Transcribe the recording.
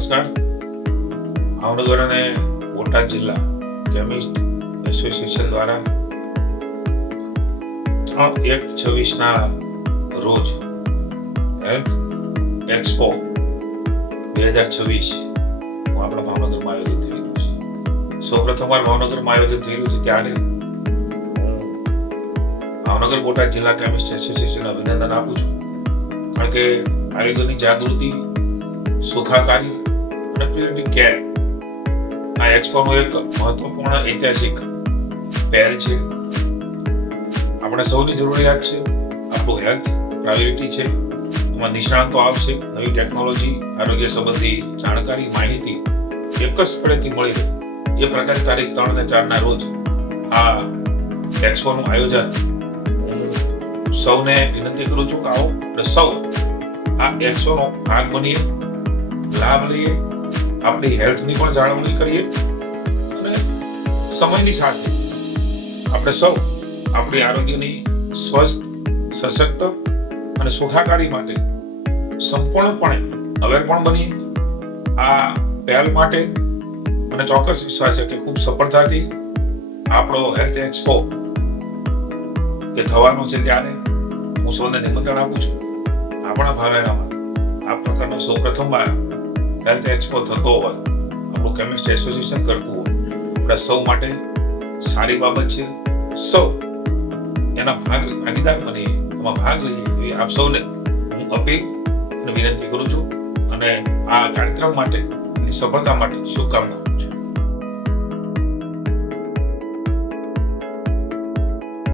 નમસ્કાર. ભાવનગર અને બોટાદ જિલ્લા કેમિસ્ટ એસોસિએશન દ્વારા 3/1/26 રોજ હેલ્થ એક્સપો 2026 આપણા ભાવનગરમાં આયોજિત થઈ રહ્યું છે. સૌપ્રથમવાર ભાવનગરમાં આયોજિત થઈ રહ્યું છે ત્યારે હું ભાવનગર બોટાદ જિલ્લા કેમિસ્ટ એસોસિએશન અભિનંદન આપું છું, કારણ કે આરોગ્યની જાગૃતિ, સુખાકારી અને પ્રિવેન્ટિવ કેર આ એક્સપોનો એક મહત્વપૂર્ણ ઐતિહાસિક પહેલ છે. આપણે સૌની જરૂરિયાત છે, આપણું હેલ્થ પ્રાયોરિટી છે. એમાં નિષ્ણાતો આવશે, નવી ટેકનોલોજી, આરોગ્ય સંબંધી જાણકારી, માહિતી એક જ સ્થળેથી મળી રહે એ પ્રકારે તારીખ 3 અને 4 ના રોજ આ એક્સપોનું આયોજન હું સૌને વિનંતી કરું છું કે આવો આપણે સૌ આ એક્સપોનો ભાગ બનીએ, લાભ લઈએ, આપણી હેલ્થની પણ જાળવણી કરીએ અને સમયની સાથે આપણે સૌ આપણી આરોગ્યની સ્વસ્થ, સશક્ત અને સુખાકારી માટે સંપૂર્ણપણે અવેર પણ બનીએ. આ પહેલ માટે મને ચોક્કસ વિશ્વાસ છે કે ખૂબ સફળતાથી આપણો હેલ્થ એક્સપો એ થવાનો છે. ત્યારે હું સૌને નિમંત્રણ આપું છું. આપણા ભાવેણામાં આ પ્રકારનો સૌ પ્રથમવાર હેલ્થ એક્સપો થતો હોય, આપણું કેમિસ્ટ એસોસિએશન કરતું હોય, આપણા સૌ માટે સારી બાબત છે. સૌ એના ભાગીદાર બનીએ, એમાં ભાગ લઈએ એવી આપ સૌને હું અપીલ અને વિનંતી કરું છું અને આ કાર્યક્રમ માટે, સફળતા માટે શુભકામનાઓ છું.